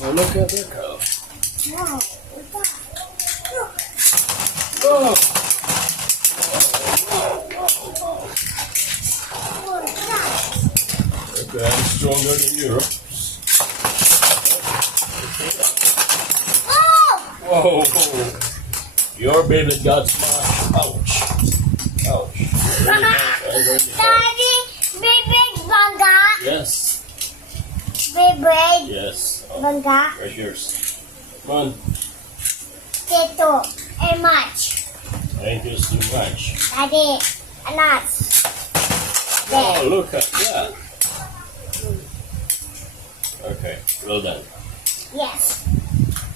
Oh, look at that cow. Wow. Oh! Okay, I'm stronger than you. Oh! Whoa! Your baby got smashed. Ouch. Ouch. Daddy, Beyblade bangga. Yes. Beyblade Yes. Oh, bangga. where's yours? Come on. Tito, and much. Thank you so much. Daddy, and nuts. Oh, look at that. Okay, well done. Yes.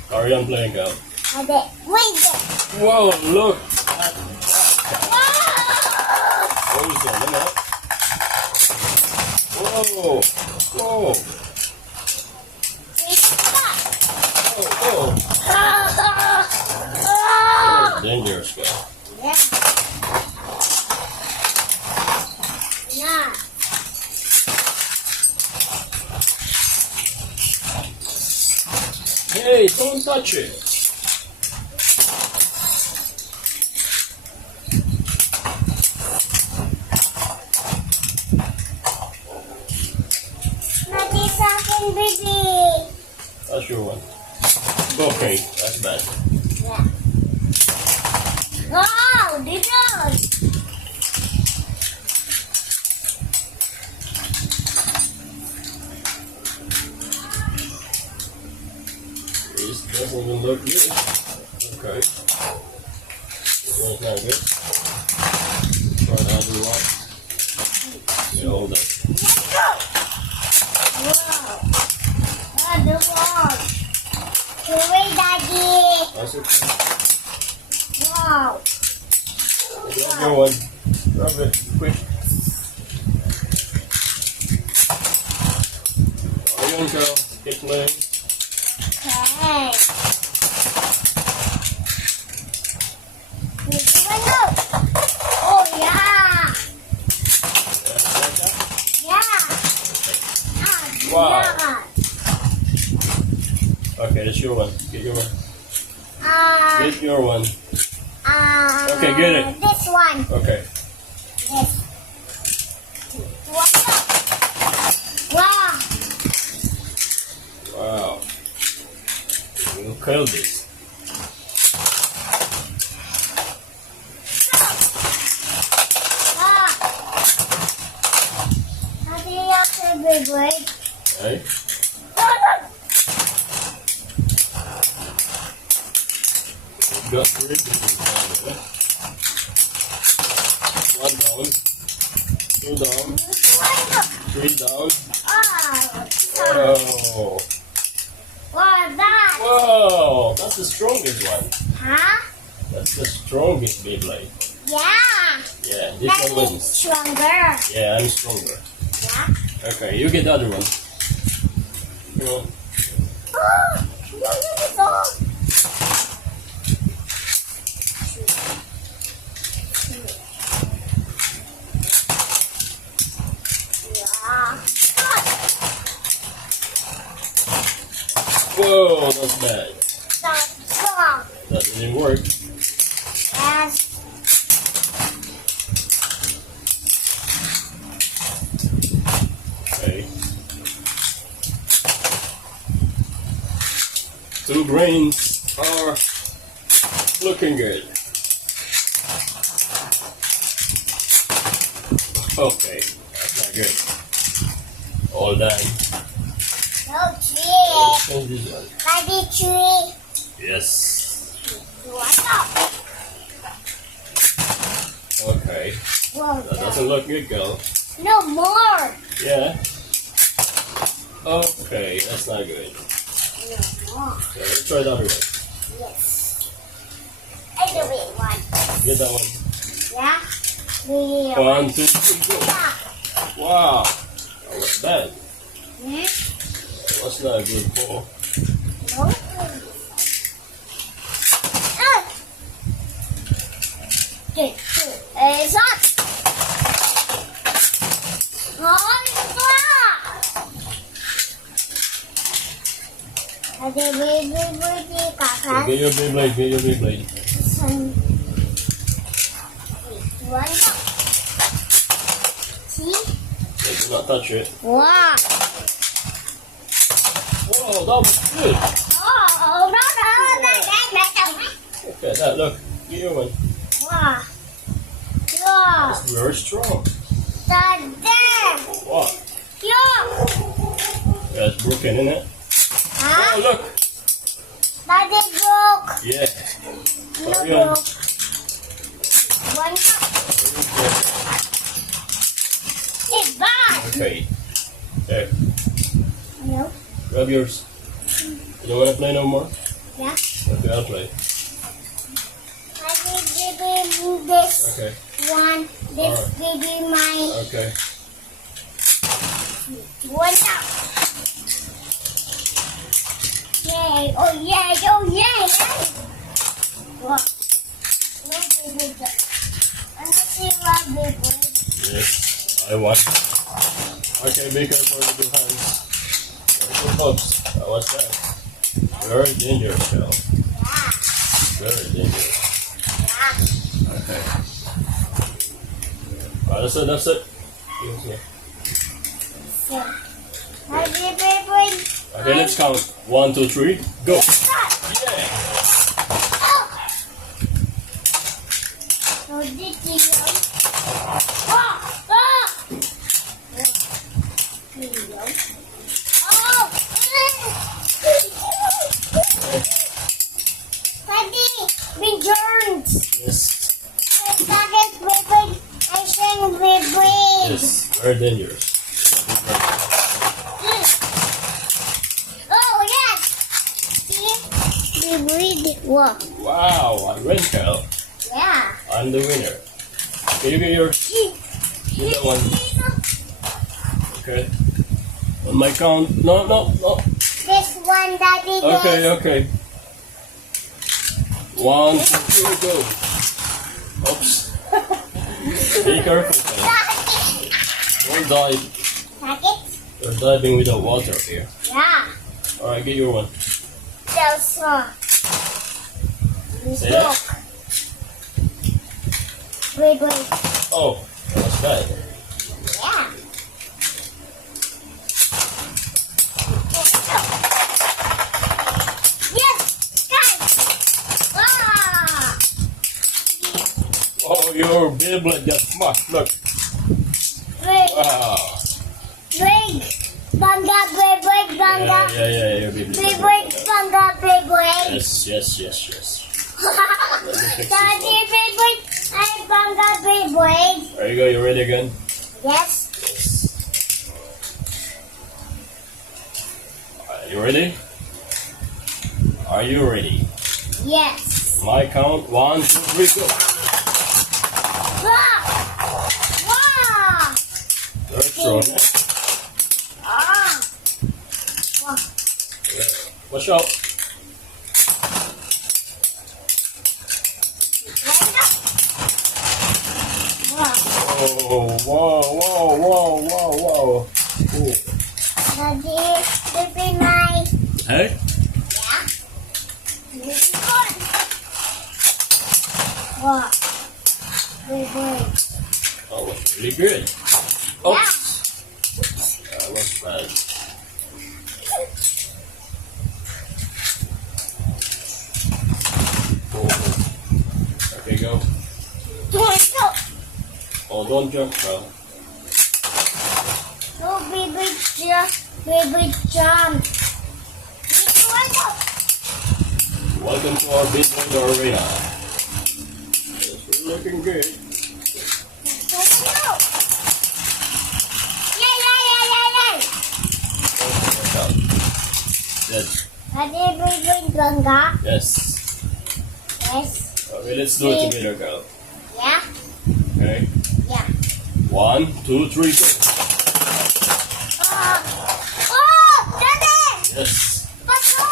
Carry on playing, girl. Daddy, wait there. Whoa, look at that. Wow. What is that? Look at Whoa. Whoa. Wait for that. Oh. Dangerous girl. Yeah. Yeah. Hey, don't touch it. Daddy, second baby. That's your one. Okay, that's bad. Yeah. Wow, didn't. This doesn't even look good. Okay. This one's not good. Try the other one. Yeah, hold on. Let's go. Wow. The wall. Hooray, Daddy. That's okay. Wow. Grab your one. Grab it, quick. Come on, girl. Keep playing. Okay. Oh, yeah. Yeah. Wow. Yeah. Okay, that's your one. Get your one. Uh, Get your one. Okay, get it. This one. Okay. This. One. Wow. Wow. We'll kill this. Ah. How do you have to Beyblade? Hey? We've got 3 different kinds of it. 1 down. 2 down. 3 down. Oh. Oh. What that? Whoa! That's the strongest one. Huh? That's the strongest Beyblade. Yeah. Yeah, this That one is wins. stronger. Yeah, I'm stronger. Yeah. Okay, you get the other one. Come on. Oh, Whoa, that's bad. that's strong. That didn't work. Yes. Okay. 2 brains are looking good. Okay, that's not good. All done. No tree. Change this one. Daddy tree. Yes. What's up? Okay. Whoa. That doesn't look good, girl. No more. Yeah. Okay, that's not good. No more. Okay, let's try the other one. Yes. I do it one. Get that one. Yeah. We 1, 2, 3, go. yeah. Wow. That was bad. Hmm? That was not a good pull. No. Good. It's on. On the block. Daddy, Beyblade, So kakak. get your Beyblade, get your Beyblade. One cup. See? Okay, do not touch it. Wow. Whoa, that was good. Oh, no. Look at that, look. Get your one. Wow. Yeah. It's very strong. Daddy. Wow. Yeah. Yeah, it's broken, isn't it? Huh? Oh, look. Daddy broke. Yeah. No Carry on. broke. One cup. It's bad. Okay. There. No. Grab yours. You don't want to play no more? Yeah. Okay, I'll play. Daddy, baby, this Okay. one. This Alright. baby, mine. Okay. One cup. Yay. Oh, yay. Oh, yay. Wow. No baby. I'm not seeing one baby. Yes, I want. Okay, be careful with your hands. Careful, folks. What's that? Very dangerous, Phil. Yeah. Very dangerous. Yeah. Okay. Alright, that's it, that's it. Okay, So, Daddy, baby. okay, let's count. 1, 2, 3, go. Stop. Yeah. Oh, did you? Oh. Daddy, we joined. Yes. Daddy, baby, I sang baby. Yes, very dangerous. Oh, yes. See? Baby, wow. Wow, I win, Cal. Yeah. I'm the winner. Can you get yours? Get that one. Okay. On my count. No. This one, Daddy. Okay, okay. 1, 2, 3, go. Oops. Be careful, Cal. Daddy. Don't dive. Daddy? You're diving without water here. Yeah. Alright, get your one. That's one. Say it. Baby. Oh, what's that? Yeah. Yes, guys. Ah. Oh, your Beyblade got smashed. Look. Big, Wow. big, banga, big, banga, Yeah, your Beyblade. big, banga, big. Yes. Daddy, big, I banga, big. There you go, you ready again? Yes. Yes. Are you ready? Are you ready? Yes. My count, 1, 2, 3, go. Wow. Wow. Very strong. Ah. Wow. Watch out. Wow. Whoa. Ooh. Daddy, baby, my. Hey? Yeah. This is good. Wow. Big. That was really good. Yeah. That was bad. Oh. Okay, go. Don't go. Oh, don't jump, bro. No, baby, jump. Welcome to our Beyblade Arena. It's looking good. Yay. Watch out. Yes. Daddy, baby, ganga. Yes. Yes. Okay, let's do it together, girl. Yeah. Okay. Yeah. 1, 2, 3, go. Oh, Daddy. Yes. Let's go.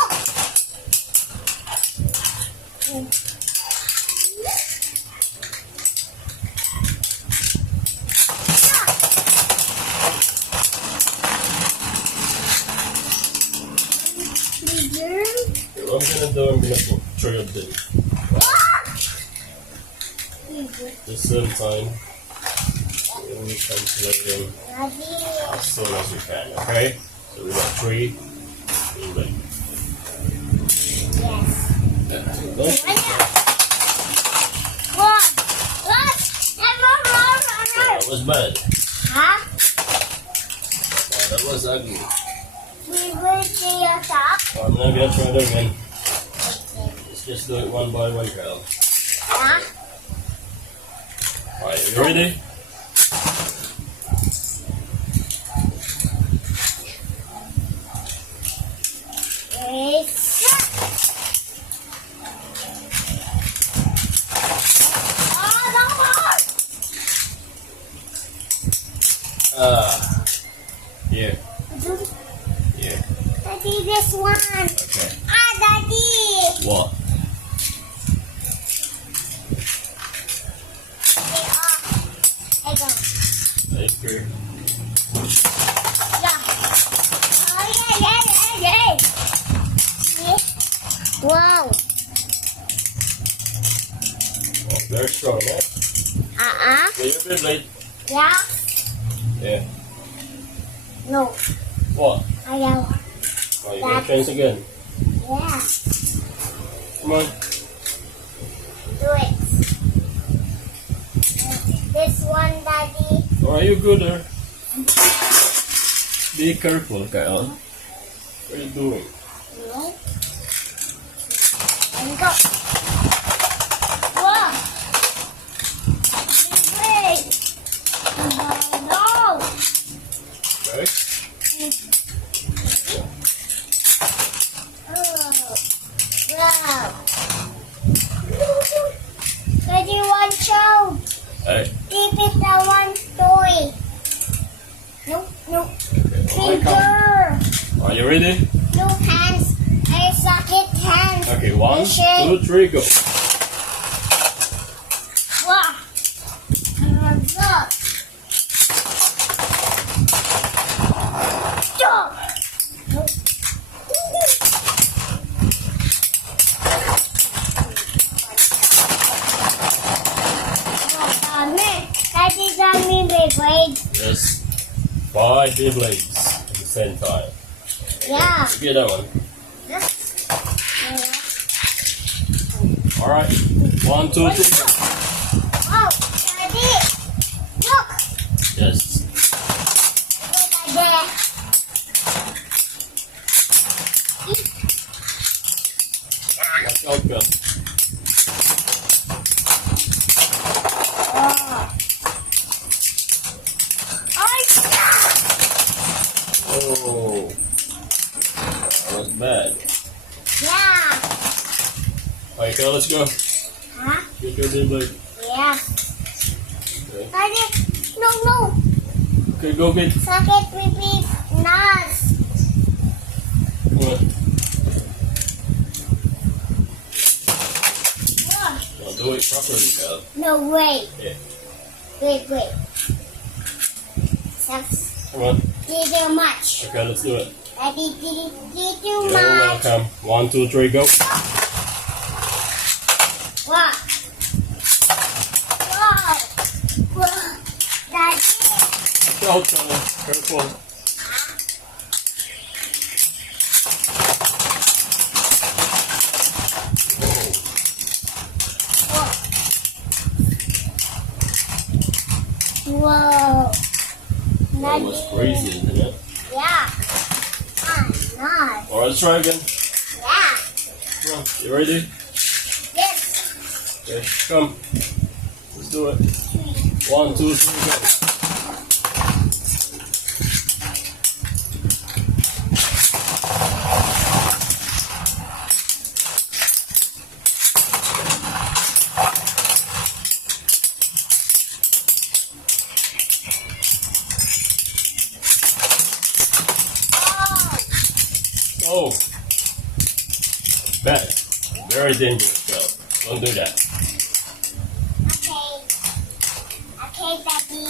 What I'm gonna do, I'm gonna put 3 of them. At the same time, and we can play them as soon as we can, okay? So we got 3. Beyblade. Yes. That was bad. Huh? That was ugly. We will see your top. I'm not gonna try it again. Let's just do it one by one, girl. Huh? Alright, you ready? It's Yeah. Yeah. Daddy, this one. Okay. Daddy. What? I go. Thank you. Yeah. Oh, yeah. Wow. Oh, very strong, huh? Yeah, your Beyblade. Yeah. Yeah. No. What? I know. Oh, you gonna change again? Yeah. Come on. Do it. This one, Daddy. Alright, you good there? Be careful, Kyle. What are you doing? No. And go. Whoa. Wait. No. Okay. Oh. Wow. Daddy, one show. Hey. Give it the one toy. No. Okay, Finger. are you ready? No hands. I suck it hands. Okay, 1, Shake. 2, 3, go. Wow. Look. Stop. Daddy got me Beyblade. Yes. 5 Beyblades at the same time. Yeah. Get that one. Alright. 1, 2, 3, go. Oh, Daddy. Look. Yes. Look at that. Watch out, girl. Oh. That was bad. Yeah. Alright, girl, let's go. Huh? Get your Beyblade. Yeah. Okay. Daddy, no. Okay, go get. Suck it with me. Nuts. Come on. Now do it properly, girl. No way. Yeah. Wait. Sucks. Come on. Did too much. Okay, let's do it. Daddy did too You're much. welcome. 1, 2, 3, go. Wow. Daddy. Watch out, fella. Careful. Whoa. That was crazy, isn't it? Yeah. Nice. Alright, let's try again. Yeah. Come on. You ready? Yes. Okay, come. Let's do it. 1, 2, 3, go. Oh, bad. Very dangerous, girl. Don't do that. Okay, Daddy.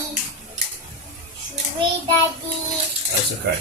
Sorry, Daddy. That's okay.